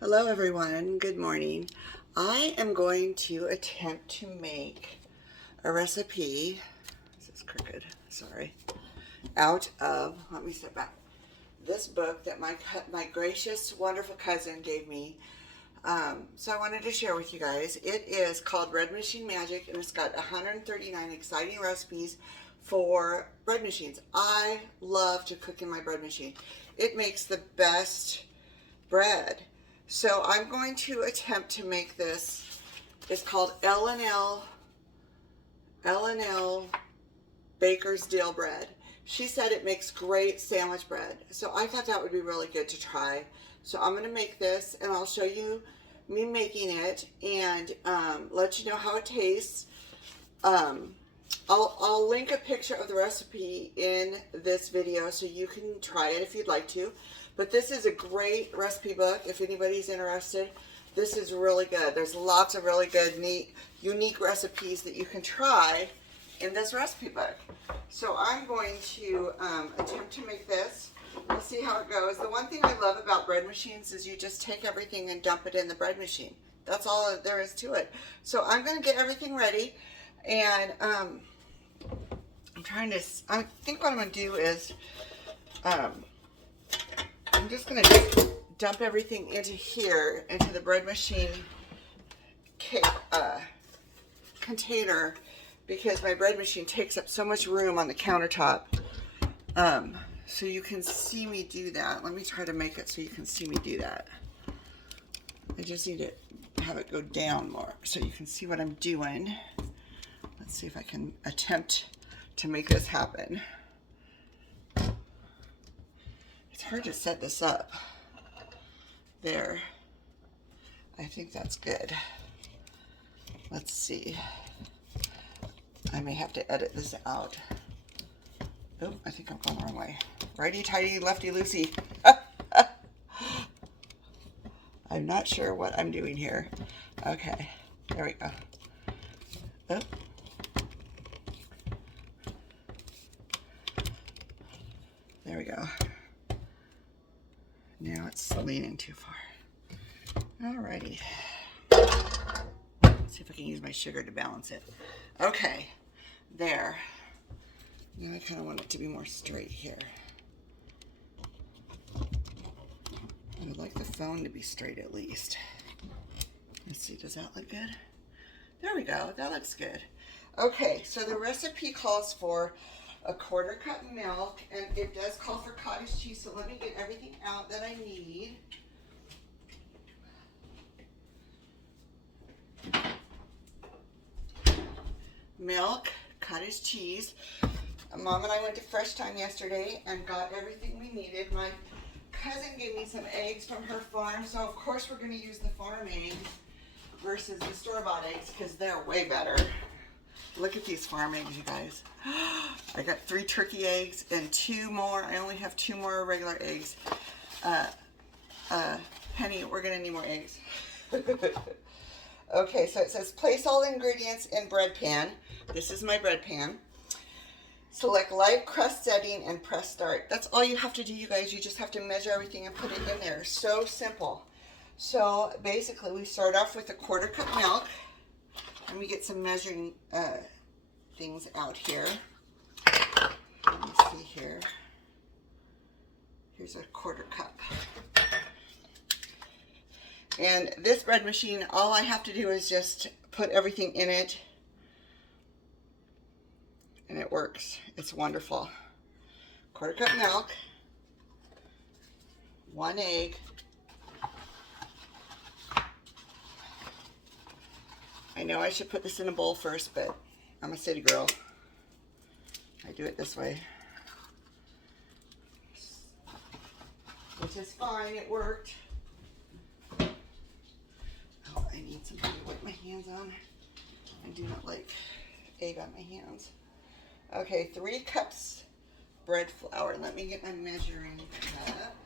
Hello everyone, good morning. I am going to attempt to make a recipe, this is crooked, sorry, out of, let me step back, this book that my gracious, wonderful cousin gave me. So I wanted to share with you guys. It is called Bread Machine Magic, and it's got 139 exciting recipes for bread machines. I love to cook in my bread machine. It makes the best bread. So I'm going to attempt to make this. It's called L&L Baker's Dill Bread. She said it makes great sandwich bread. So I thought that would be really good to try. So I'm going to make this and I'll show you me making it and let you know how it tastes. I'll link a picture of the recipe in this video so you can try it if you'd like to. But this is a great recipe book if anybody's interested. This is really good. There's lots of really good, neat, unique recipes that you can try in this recipe book. So I'm going to attempt to make this. We'll see how it goes. The one thing I love about bread machines is you just take everything and dump it in the bread machine. That's all there is to it. So I'm going to get everything ready, and I think what I'm going to do is I'm just going to dump everything into here, into the bread machine container, because my bread machine takes up so much room on the countertop. So you can see me do that. Let me try to make it so you can see me do that. I just need to have it go down more so you can see what I'm doing. Let's see if I can attempt to make this happen. It's hard to set this up. There. I think that's good. Let's see. I may have to edit this out. Oh, I think I'm going the wrong way. Righty-tighty, lefty-loosey. I'm not sure what I'm doing here. Okay, there we go. Oh. There we go. Now it's leaning too far. Alrighty. Let's see if I can use my sugar to balance it. Okay, there. Now I kind of want it to be more straight here. I would like the phone to be straight at least. Let's see, does that look good? There we go, that looks good. Okay, so the recipe calls for a 1/4 cup milk, and it does call for cottage cheese, so let me get everything out that I need. Milk, cottage cheese. Mom and I went to Fresh Time yesterday and got everything we needed. My cousin gave me some eggs from her farm, so of course we're going to use the farm eggs versus the store-bought eggs because they're way better. Look at these farm eggs, you guys. I got 3 turkey eggs and 2 more. I only have 2 more regular eggs. Honey, we're going to need more eggs. Okay, so it says place all ingredients in bread pan. This is my bread pan. Select light crust setting and press start. That's all you have to do, you guys. You just have to measure everything and put it in there. So simple. So basically we start off with a 1/4 cup milk. And we get some measuring things out here. Let me see here. Here's a 1/4 cup. And this bread machine, all I have to do is just put everything in it. And it works. It's wonderful. 1/4 cup milk. 1 egg. I know I should put this in a bowl first, but I'm a city girl. I do it this way. Which is fine, it worked. Oh, I need something to wipe my hands on. I do not like egg on my hands. Okay, 3 cups bread flour. Let me get my measuring cup.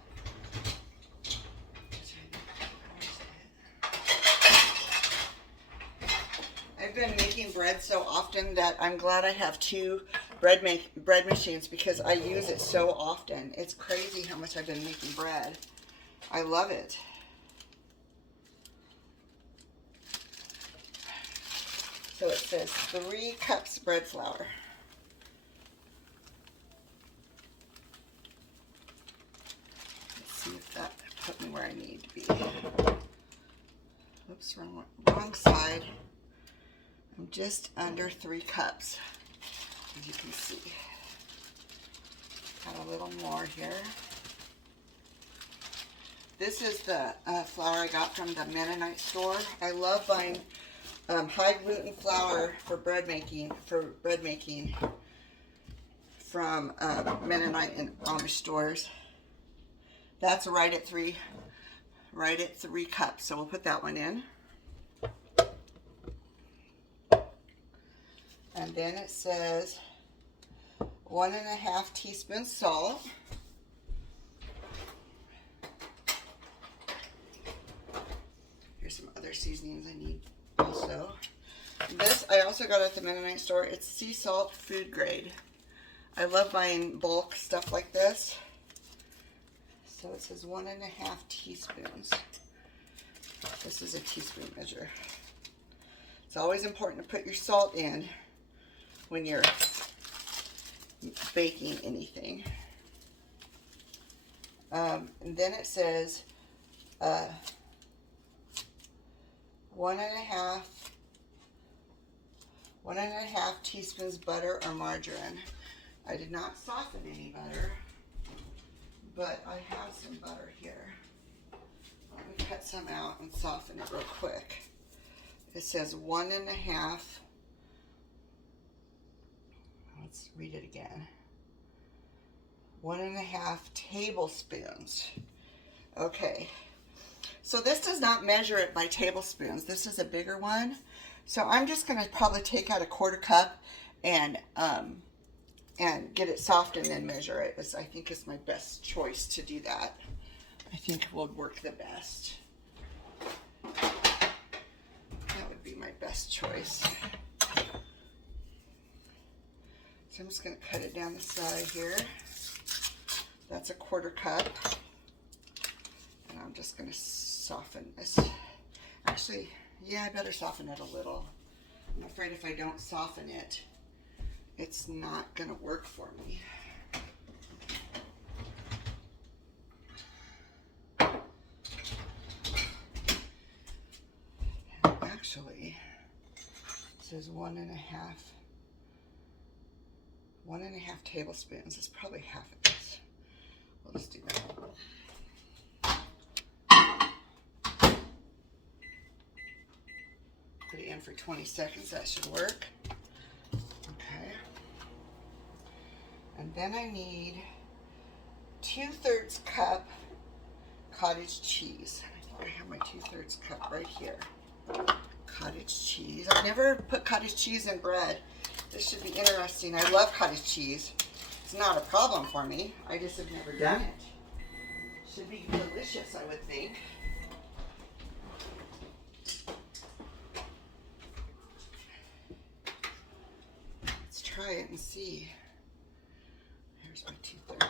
I've been making bread so often that I'm glad I have 2 bread machines because I use it so often. It's crazy how much I've been making bread. I love it. So it says 3 cups bread flour. Let's see if that put me where I need to be. Oops, wrong side. I'm just under 3 cups, as you can see. Got a little more here. This is the flour I got from the Mennonite store. I love buying high gluten flour for bread making. From Mennonite and Amish stores. That's right at 3 cups. So we'll put that one in. And then it says 1.5 teaspoons salt. Here's some other seasonings I need also. This I also got at the Mennonite store. It's sea salt food grade. I love buying bulk stuff like this. So it says 1.5 teaspoons. This is a teaspoon measure. It's always important to put your salt in when you're baking anything. And then it says 1.5 teaspoons butter or margarine. I did not soften any butter, but I have some butter here. Let me cut some out and soften it real quick. It says 1.5. Let's read it again. 1.5 tablespoons. Okay. So this does not measure it by tablespoons. This is a bigger one. So I'm just going to probably take out a 1/4 cup and get it soft and then measure it. I think is my best choice to do that. I think will work the best. That would be my best choice. So I'm just going to cut it down the side here. That's a 1/4 cup. And I'm just going to soften this. Actually, yeah, I better soften it a little. I'm afraid if I don't soften it, it's not going to work for me. And actually, it says 1.5 tablespoons. It's probably half of this. We'll just do that. Put it in for 20 seconds. That should work. Okay. And then I need 2/3 cup cottage cheese. I think I have my 2/3 cup right here. Cottage cheese. I've never put cottage cheese in bread. This should be interesting. I love cottage cheese. It's not a problem for me. I just have never done it. Should be delicious, I would think. Let's try it and see. Here's my 2/3.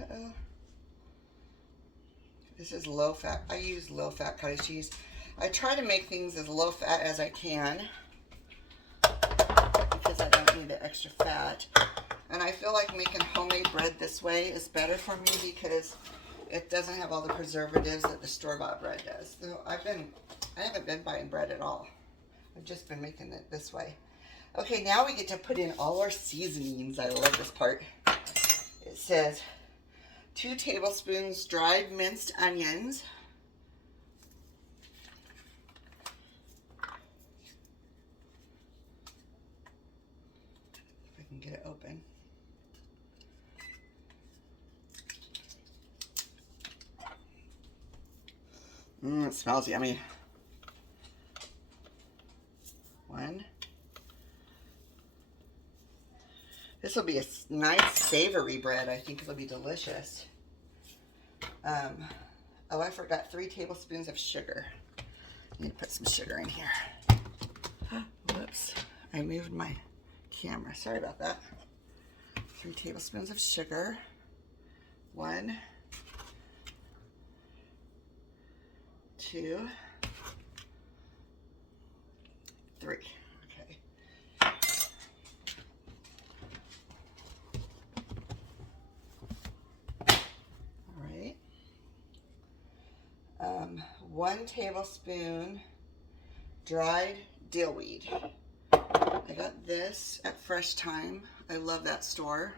Uh-oh. This is low fat. I use low fat cottage cheese. I try to make things as low fat as I can because I don't need the extra fat. And I feel like making homemade bread this way is better for me because it doesn't have all the preservatives that the store-bought bread does. So I haven't been buying bread at all. I've just been making it this way. Okay, now we get to put in all our seasonings. I love this part. It says 2 tablespoons dried minced onions. If I can get it open. It smells yummy. 1. This will be a nice savory bread. I think it'll be delicious. Oh, I forgot 3 tablespoons of sugar. I need to put some sugar in here. Whoops, I moved my camera. Sorry about that. 3 tablespoons of sugar. 1. 2, 3. Okay. All right. 1 tablespoon dried dill weed. I got this at Fresh Time. I love that store.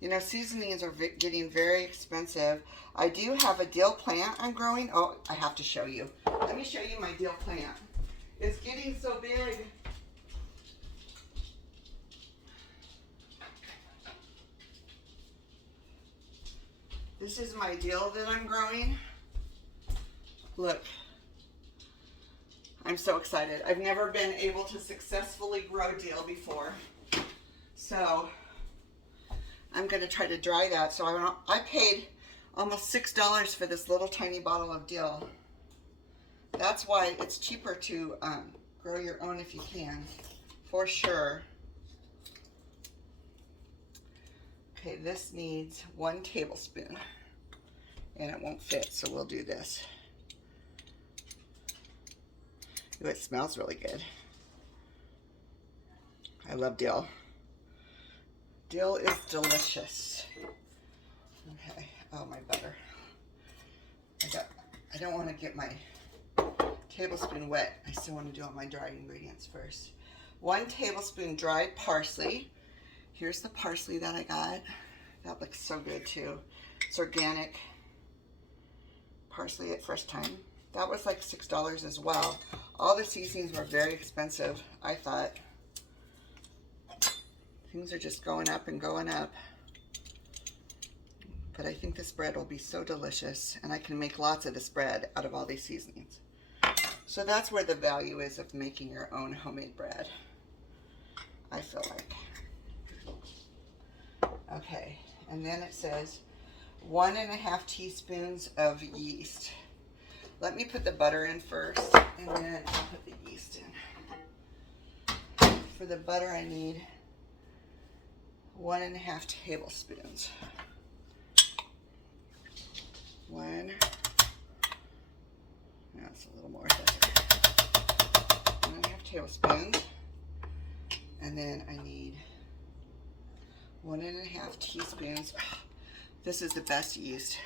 You know, seasonings are getting very expensive. I do have a dill plant I'm growing. Oh, I have to show you. Let me show you my dill plant. It's getting so big. This is my dill that I'm growing. Look. I'm so excited. I've never been able to successfully grow dill before. So I'm going to try to dry that. So I paid almost $6 for this little tiny bottle of dill. That's why it's cheaper to grow your own if you can, for sure. Okay, this needs 1 tablespoon, and it won't fit, so we'll do this. Ooh, it smells really good. I love dill. Dill is delicious. Okay, oh, my butter. I don't want to get my tablespoon wet. I still want to do all my dried ingredients first. 1 tablespoon dried parsley. Here's the parsley that I got. That looks so good too. It's organic parsley at Fresh Time. That was like $6 as well. All the seasonings were very expensive, I thought. Things are just going up and going up. But I think this bread will be so delicious, and I can make lots of this bread out of all these seasonings. So that's where the value is of making your own homemade bread, I feel like. Okay, and then it says 1.5 teaspoons of yeast. Let me put the butter in first, and then I'll put the yeast in. For the butter, I need 1.5 tablespoons. 1. That's a little more. 1.5 tablespoons. And then I need 1.5 teaspoons. This is the best yeast.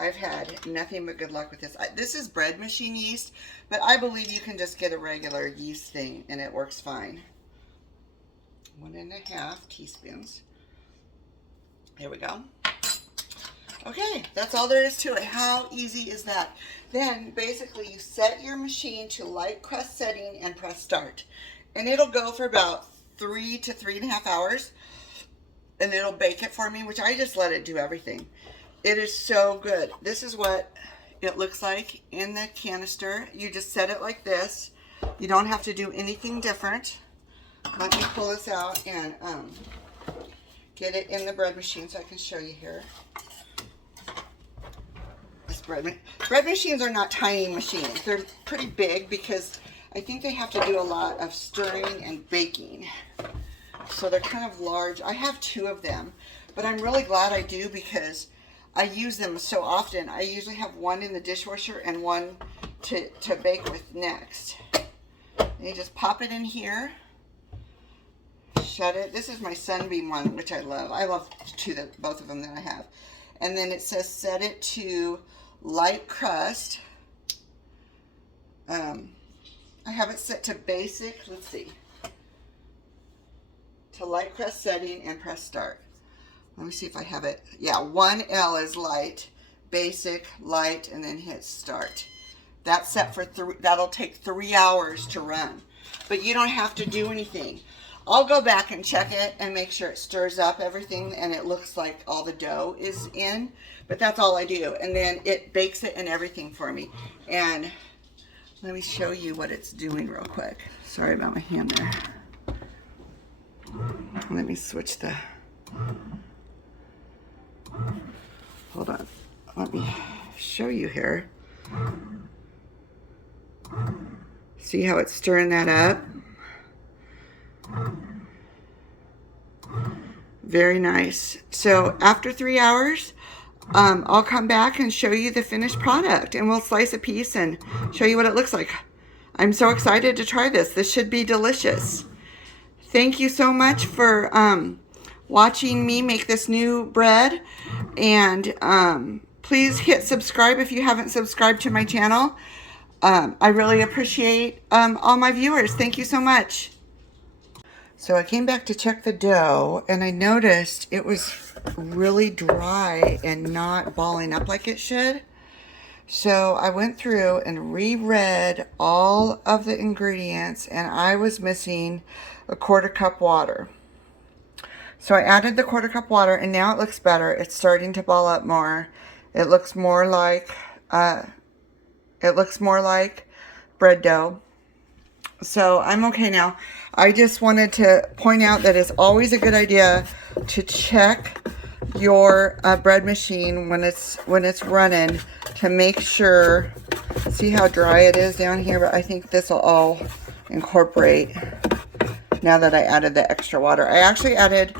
I've had nothing but good luck with this. This is bread machine yeast, but I believe you can just get a regular yeast thing and it works fine. 1.5 teaspoons. Here we go. Okay, that's all there is to it. How easy is that? Then basically you set your machine to light crust setting and press start. And it'll go for about 3 to 3.5 hours. And it'll bake it for me, which I just let it do everything. It is so good. This is what it looks like in the canister. You just set it like this. You don't have to do anything different. Let me pull this out and get it in the bread machine so I can show you here. This bread machines are not tiny machines. They're pretty big because I think they have to do a lot of stirring and baking. So they're kind of large. I have 2 of them, but I'm really glad I do because I use them so often. I usually have 1 in the dishwasher and 1 to bake with next. And you just pop it in here, shut it. This is my Sunbeam one, which I love. I love both of them that I have. And then it says set it to light crust. I have it set to basic. Let's see. To light crust setting and press start. Let me see if I have it. Yeah, 1L is light, basic, light, and then hit start. That's set for that'll take 3 hours to run. But you don't have to do anything. I'll go back and check it and make sure it stirs up everything and it looks like all the dough is in. But that's all I do. And then it bakes it and everything for me. And let me show you what it's doing real quick. Sorry about my hand there. Let me switch the... Hold on. Let me show you here. See how it's stirring that up? Very nice. So after 3 hours, I'll come back and show you the finished product, and we'll slice a piece and show you what it looks like. I'm so excited to try this. This should be delicious. Thank you so much for watching me make this new bread. And please hit subscribe if you haven't subscribed to my channel. I really appreciate all my viewers. Thank you so much. So I came back to check the dough, and I noticed it was really dry and not balling up like it should. So I went through and reread all of the ingredients, and I was missing a 1/4 cup water. So I added the 1/4 cup water, and now it looks better. It's starting to ball up more. It looks more like bread dough. So I'm okay now. I just wanted to point out that it's always a good idea to check your bread machine when it's running to make sure. See how dry it is down here, but I think this will all incorporate now that I added the extra water. I actually added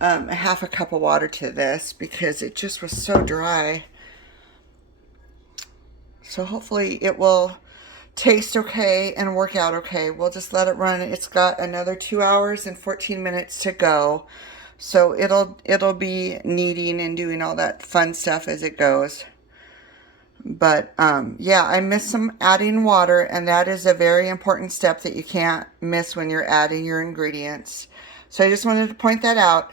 a 1/2 cup of water to this because it just was so dry. So hopefully it will taste okay and work out okay. We'll just let it run. It's got another 2 hours and 14 minutes to go. So it'll be kneading and doing all that fun stuff as it goes. But yeah, I missed some adding water, and that is a very important step that you can't miss when you're adding your ingredients. So I just wanted to point that out.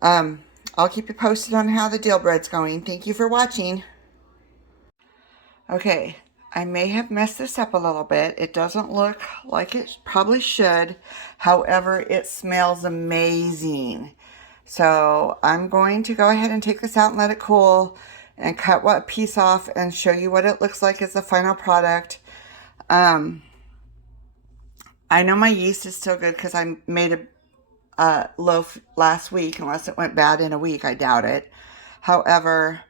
I'll keep you posted on how the dill bread's going. Thank you for watching. Okay, I may have messed this up a little bit. It doesn't look like it probably should. However, it smells amazing. So I'm going to go ahead and take this out and let it cool and cut what piece off and show you what it looks like as the final product. I know my yeast is still good because I made a loaf last week. Unless it went bad in a week, I doubt it. However,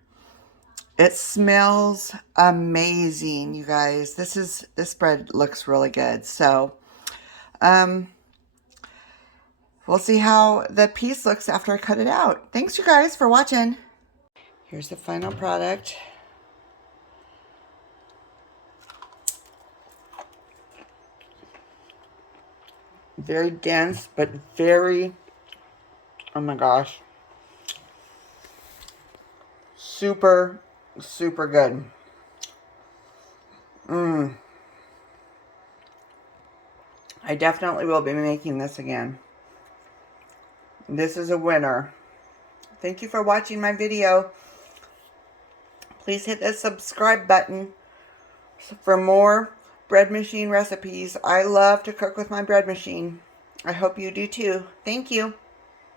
it smells amazing, you guys. This bread looks really good. So, we'll see how the piece looks after I cut it out. Thanks, you guys, for watching. Here's the final product. Very dense, but very, oh my gosh, super, super good. I definitely will be making this again. This is a winner. Thank you for watching my video. Please hit the subscribe button for more bread machine recipes. I love to cook with my bread machine. I hope you do too. Thank you.